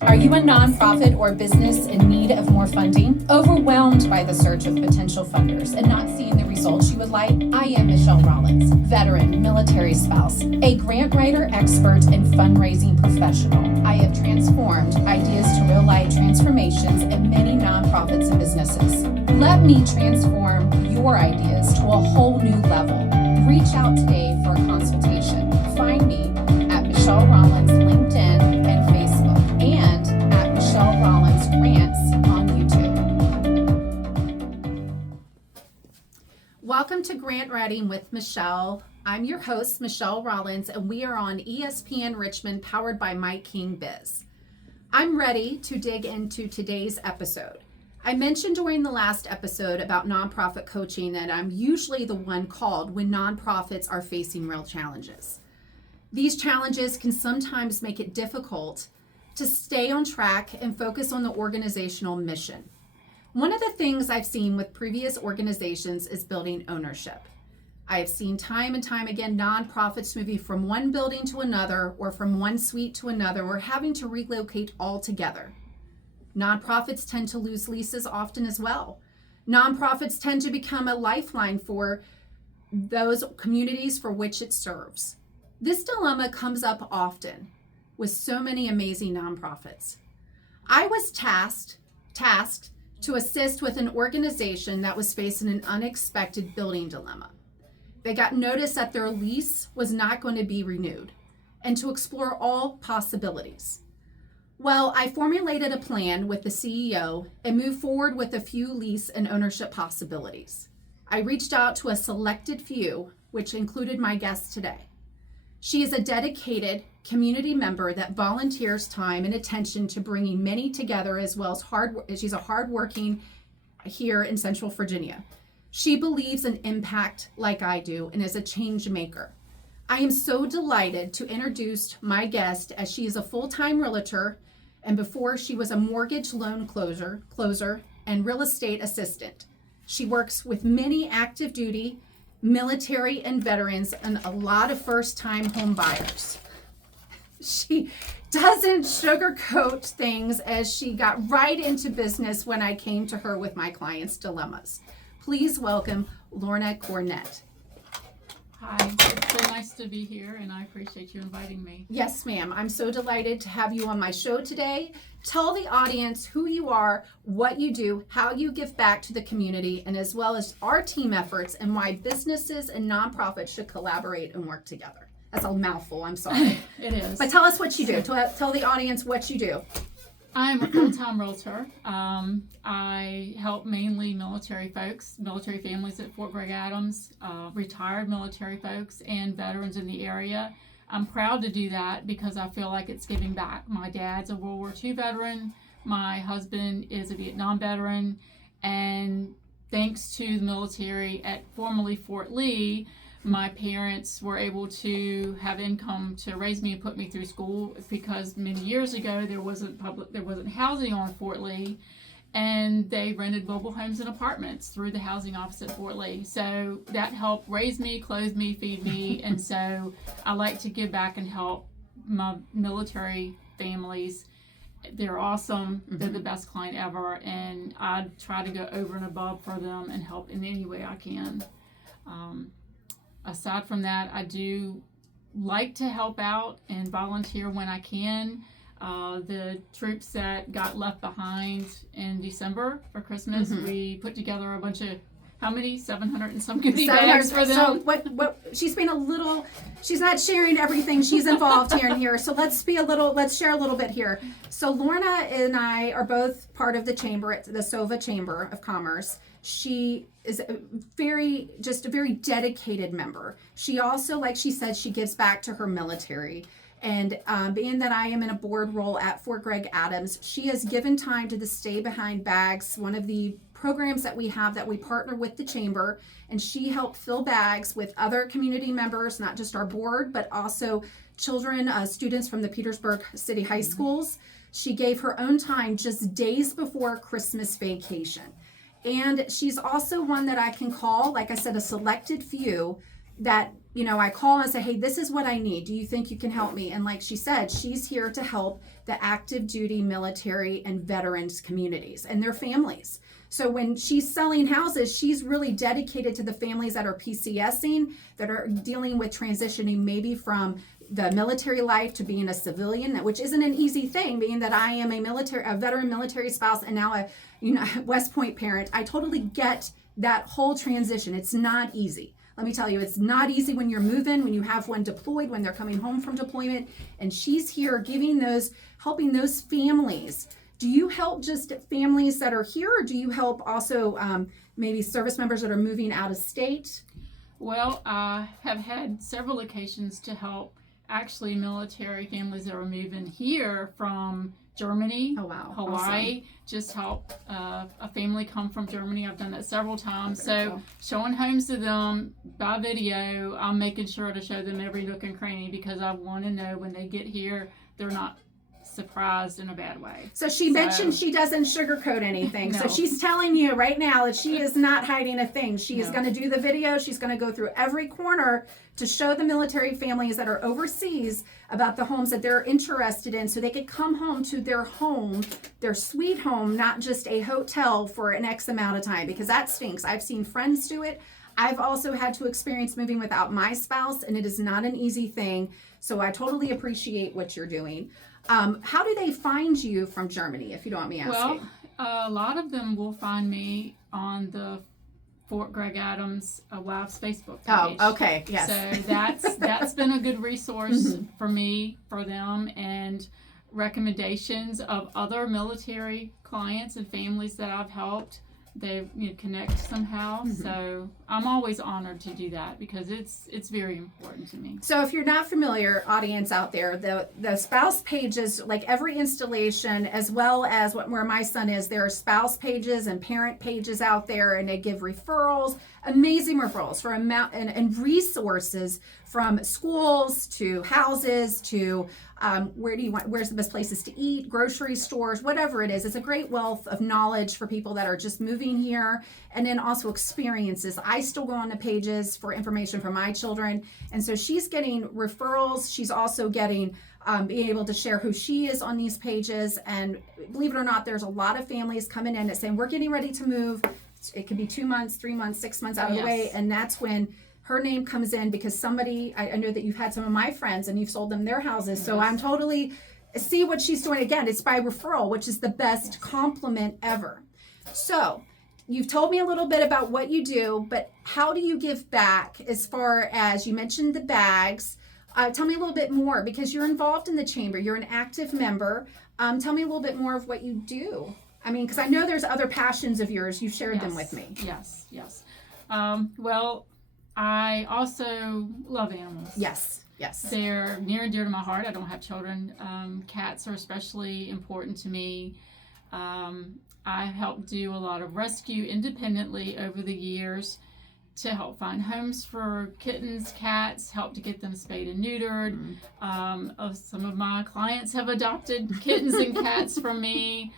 Are you a nonprofit or business in need of more funding? Overwhelmed by the search of potential funders and not seeing the results you would like? I am Michelle Rollins, veteran, military spouse, a grant writer expert and fundraising professional. I have transformed ideas to real-life transformations in many nonprofits and businesses. Let me transform your ideas to a whole new level. Reach out today for a consultation. Find me at Michelle Rollins LinkedIn and Facebook, and at Michelle Rollins Rants on YouTube. Welcome to Grant Writing with Michelle. I'm your host, Michelle Rollins, and we are on ESPN Richmond, powered by My King Biz. I'm ready to dig into today's episode. I mentioned during the last episode about nonprofit coaching that I'm usually the one called when nonprofits are facing real challenges. These challenges can sometimes make it difficult to stay on track and focus on the organizational mission. One of the things I've seen with previous organizations is building ownership. I have seen time and time again nonprofits moving from one building to another, or from one suite to another, or having to relocate altogether. Nonprofits tend to lose leases often as well. Nonprofits tend to become a lifeline for those communities for which it serves. This dilemma comes up often with so many amazing nonprofits. I was tasked to assist with an organization that was facing an unexpected building dilemma. They got notice that their lease was not going to be renewed, and to explore all possibilities. Well, I formulated a plan with the CEO and moved forward with a few lease and ownership possibilities. I reached out to a selected few, which included my guest today. She is a dedicated community member that volunteers time and attention to bringing many together, as well as she's a hardworking here in Central Virginia. She believes in impact like I do and is a change maker. I am so delighted to introduce my guest, as she is a full-time realtor, and before she was a mortgage loan closer and real estate assistant. She works with many active duty, military and veterans, and a lot of first-time home buyers. She doesn't sugarcoat things, as she got right into business when I came to her with my clients' dilemmas. Please welcome Lorna Cornett. Hi, it's so nice to be here, and I appreciate you inviting me. Yes, ma'am. I'm so delighted to have you on my show today. Tell the audience who you are, what you do, how you give back to the community, and as well as our team efforts and why businesses and nonprofits should collaborate and work together. That's a mouthful, I'm sorry. It is. But tell us what you do. Tell the audience what you do. I'm a full-time realtor. I help mainly military families at Fort Gregg Adams, retired military folks, and veterans in the area. I'm proud to do that because I feel like it's giving back. My dad's a World War II veteran. My husband is a Vietnam veteran. And thanks to the military at formerly Fort Lee, my parents were able to have income to raise me and put me through school, because many years ago there wasn't housing on Fort Lee, and they rented mobile homes and apartments through the housing office at Fort Lee. So that helped raise me, clothe me, feed me, and so I like to give back and help my military families. They're awesome. They're the best client ever, and I try to go over and above for them and help in any way I can. Aside from that, I do like to help out and volunteer when I can. The troops that got left behind in December for Christmas, we put together a bunch of, 700 and some goodie bags for them. So what she's not sharing everything she's involved here. So let's share a little bit here. So Lorna and I are both part of the chamber, at the SOVA Chamber of Commerce. She is a very dedicated member. She also, like she said, she gives back to her military. And being that I am in a board role at Fort Gregg Adams, she has given time to the Stay Behind Bags, one of the programs that we have that we partner with the chamber, and she helped fill bags with other community members, not just our board, but also children, students from the Petersburg City High Schools. She gave her own time just days before Christmas vacation. And she's also one that I can call, like I said, a selected few that I call and say, hey, this is what I need. Do you think you can help me? And like she said, she's here to help the active duty military and veterans communities and their families. So when she's selling houses, she's really dedicated to the families that are PCSing, that are dealing with transitioning maybe from the military life to being a civilian, which isn't an easy thing, being that I am a veteran military spouse and now a West Point parent. I totally get that whole transition. It's not easy. Let me tell you, it's not easy when you're moving, when you have one deployed, when they're coming home from deployment, and she's here helping those families. Do you help just families that are here, or do you help also maybe service members that are moving out of state? Well, I have had several occasions to help actually military families that are moving here from Germany, Oh, wow. Hawaii. Awesome. Just help a family come from Germany. I've done that several times. Very So cool. showing homes to them by video, I'm making sure to show them every nook and cranny because I want to know when they get here, they're not surprised in a bad way. So she mentioned she doesn't sugarcoat anything. No. So she's telling you right now that she is not hiding a thing. She is No. going to do the video. She's going to go through every corner to show the military families that are overseas about the homes that they're interested in so they could come home to their home, their sweet home, not just a hotel for an X amount of time, because that stinks. I've seen friends do it. I've also had to experience moving without my spouse, and it is not an easy thing. So I totally appreciate what you're doing. How do they find you from Germany, if you don't mind me asking? Well, a lot of them will find me on the Fort Greg Adams Wives Facebook page. Oh, okay, yes. So that's been a good resource for me, for them, and recommendations of other military clients and families that I've helped. They connect somehow. So I'm always honored to do that because it's very important to me. So if you're not familiar, audience out there, the spouse pages, like every installation, as well as where my son is, there are spouse pages and parent pages out there, and they give referrals, amazing referrals for amount and resources from schools to houses to where's the best places to eat, grocery stores, whatever it is. It's a great wealth of knowledge for people that are just moving here, and then also experiences. I still go on the pages for information for my children, and so she's getting referrals. She's also getting being able to share who she is on these pages. And believe it or not, there's a lot of families coming in and saying, we're getting ready to move. It could be 2 months, 3 months, 6 months out of the way, and that's when her name comes in, because somebody, I know that you've had some of my friends and you've sold them their houses. So I'm totally see what she's doing. Again, it's by referral, which is the best compliment ever. So you've told me a little bit about what you do, but how do you give back as far as you mentioned the bags? Tell me a little bit more, because you're involved in the chamber. You're an active member. Tell me a little bit more of what you do. I mean, because I know there's other passions of yours. You've shared them with me. Yes. Well, I also love animals. Yes. They're near and dear to my heart. I don't have children. Cats are especially important to me. I helped do a lot of rescue independently over the years to help find homes for kittens, cats, help to get them spayed and neutered. Some of my clients have adopted kittens and cats from me.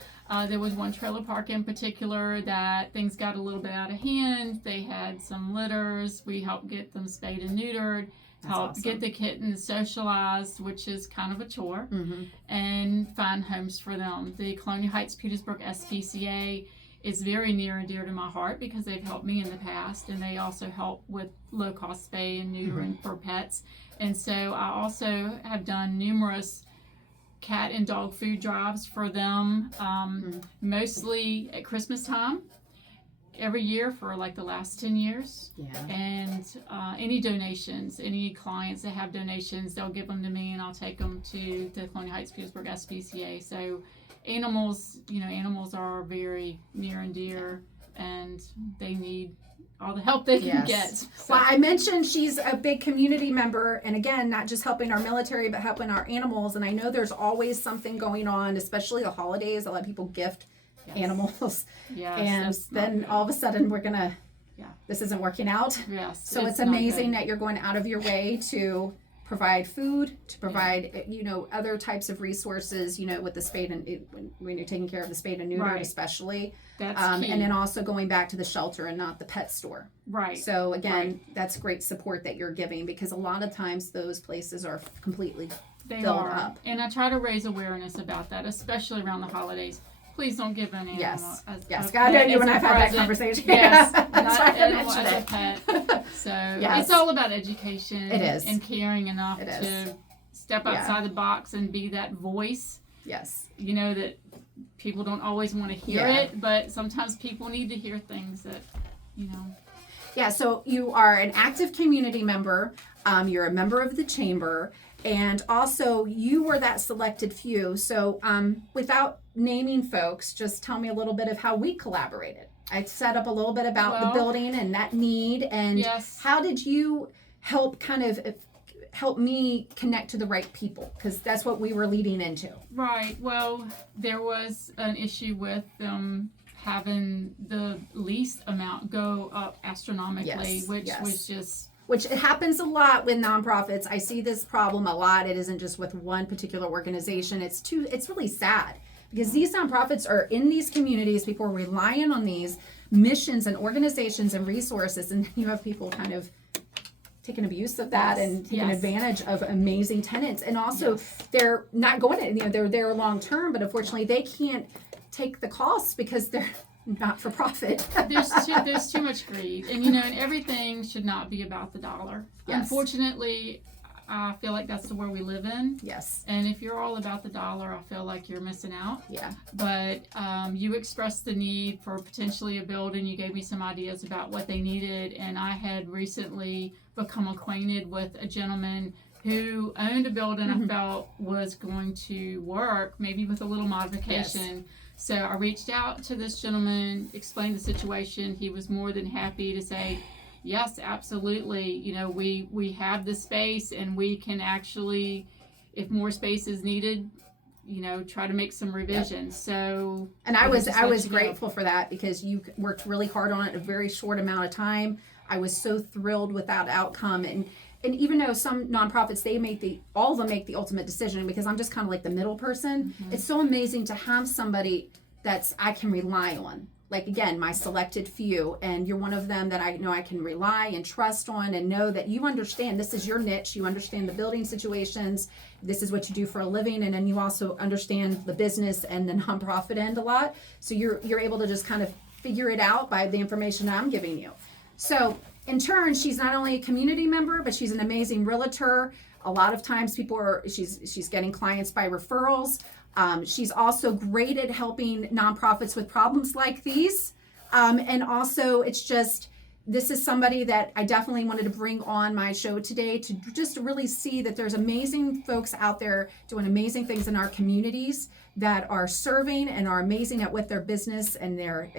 There was one trailer park in particular that things got a little bit out of hand. They had some litters. We helped get them spayed and neutered, helped get the kittens socialized, which is kind of a chore, and find homes for them. The Colonial Heights Petersburg SPCA is very near and dear to my heart because they've helped me in the past, and they also help with low-cost spay and neutering for pets. And so I also have done numerous cat and dog food drives for them, mostly at Christmas time, every year for like the last 10 years. And any donations, any clients that have donations, they'll give them to me and I'll take them to the Colonial Heights Petersburg SPCA. So animals are very near and dear, and they need all the help they can get. So. Well, I mentioned she's a big community member, and again, not just helping our military, but helping our animals. And I know there's always something going on, especially the holidays. A lot of people gift animals. And then all of a sudden this isn't working out. So it's amazing that you're going out of your way to provide food, to provide, other types of resources, with the spayed and when you're taking care of the spayed and neutered, Right. especially. That's key. And then also going back to the shelter and not the pet store. Right. So again, that's great support that you're giving, because a lot of times those places are completely filled up. And I try to raise awareness about that, especially around the holidays. Please don't give an animal Yes. as Yes. a God, I pet know you as and a I've had that present. conversation. Yes, That's not why I animal mentioned as a pet. So Yes. it's all about education. It is. And caring enough It is. to step outside the box and be that voice. Yes. That people don't always want to hear it, but sometimes people need to hear things that, Yeah, so you are an active community member. You're a member of the chamber, and also you were that selected few. So without naming folks, just tell me a little bit of how we collaborated. I set up a little bit about the building and that need, and how did you help help me connect to the right people, because that's what we were leading into. Right. Well, there was an issue with having the lease amount go up astronomically, which was just... Which it happens a lot with nonprofits. I see this problem a lot. It isn't just with one particular organization. It's really sad, because these nonprofits are in these communities. People are relying on these missions and organizations and resources, and you have people kind of taking abuse of that and taking advantage of amazing tenants. And also they're not going to, they're there long term, but unfortunately they can't take the costs because they're not for profit. There's too much greed, and and everything should not be about the dollar. Yes. Unfortunately, I feel like that's the world we live in. Yes. And if you're all about the dollar, I feel like you're missing out. Yeah. But you expressed the need for potentially a building. You gave me some ideas about what they needed, and I had recently become acquainted with a gentleman who owned a building I felt was going to work, maybe with a little modification. Yes. So I reached out to this gentleman, explained the situation. He was more than happy to say, yes, absolutely. We have the space, and we can actually, if more space is needed, try to make some revisions. So, and I was grateful for that, because you worked really hard on it in a very short amount of time. I was so thrilled with that outcome. And even though some nonprofits, all of them make the ultimate decision, because I'm just kind of like the middle person. It's so amazing to have somebody I can rely on. Like, again, my selected few, and you're one of them that I know I can rely and trust on, and know that you understand this is your niche. You understand the building situations. This is what you do for a living, and then you also understand the business and the nonprofit end a lot. So you're able to just kind of figure it out by the information I'm giving you. So in turn, she's not only a community member, but she's an amazing realtor. A lot of times she's getting clients by referrals. She's also great at helping nonprofits with problems like these. And also this is somebody that I definitely wanted to bring on my show today, to just really see that there's amazing folks out there doing amazing things in our communities that are serving and are amazing at what their business and their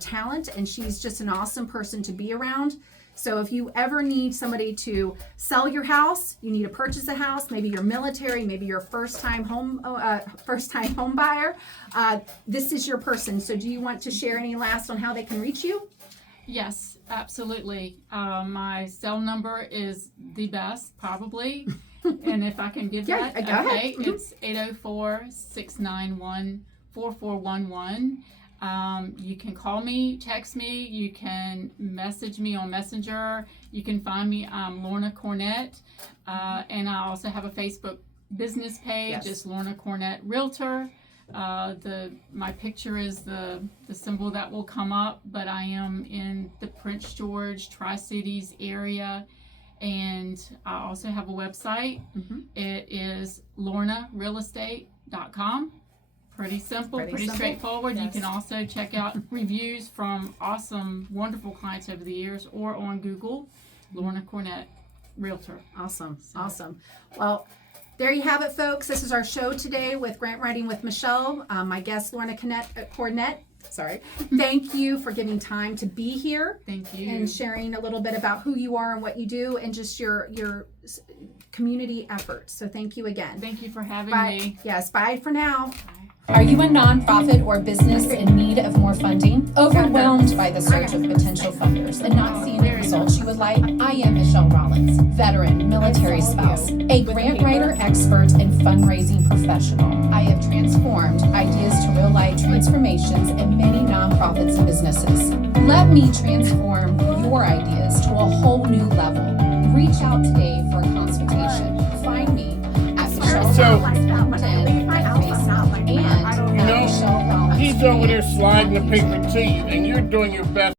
talent. And she's just an awesome person to be around. So if you ever need somebody to sell your house, you need to purchase a house, maybe you're military, maybe you're a first-time home buyer, this is your person. So do you want to share any last on how they can reach you? Yes, absolutely. My cell number is the best, probably. And if I can give that, go ahead. It's 804-691-4411. You can call me, text me, you can message me on Messenger. You can find me, Lorna Cornett. And I also have a Facebook business page. It's Lorna Cornett Realtor. My picture is the symbol that will come up, but I am in the Prince George, Tri-Cities area. And I also have a website. It is lornarealestate.com. Pretty simple, pretty straightforward. Yes. You can also check out reviews from awesome, wonderful clients over the years, or on Google, Lorna Cornett Realtor. Awesome. Well, there you have it, folks. This is our show today with Grant Writing with Michelle. My guest, Lorna Cornett. Thank you for giving time to be here. Thank you. And sharing a little bit about who you are and what you do, and just your community efforts. So thank you again. Thank you for having me. Yes, bye for now. Bye. Are you a nonprofit or business in need of more funding? Overwhelmed by the surge of potential funders and not seeing the results you would like? I am Michelle Rollins, veteran military spouse, a grant writer expert, and fundraising professional. I have transformed ideas to real-life transformations in many nonprofits and businesses. Let me transform your ideas to a whole new level. Reach out today for a consultation. Find me at Michelle So- Rollins on Facebook and at Michelle Rollins. He's over there sliding the paper to you, and you're doing your best.